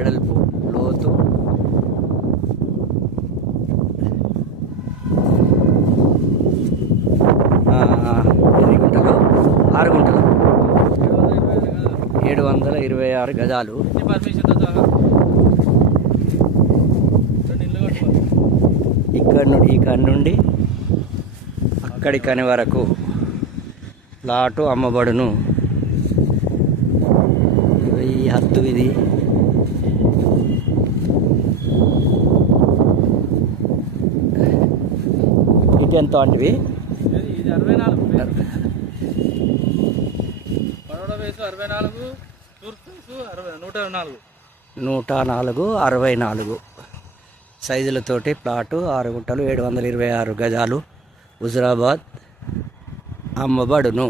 వెడల్పు లోతు 8 గుంటలు 6 గుంటలు 726 గజాలు. ఇక్కడ నుండి అక్కడి కని వరకు ప్లాటు అమ్మబడును. ఈ హద్దు ఇది. ఇటు ఎంత అంటివి? 104 సైజులతోటి ప్లాటు 6 గుంటలు 726 గజాలు హుజురాబాద్ అమ్మబడును.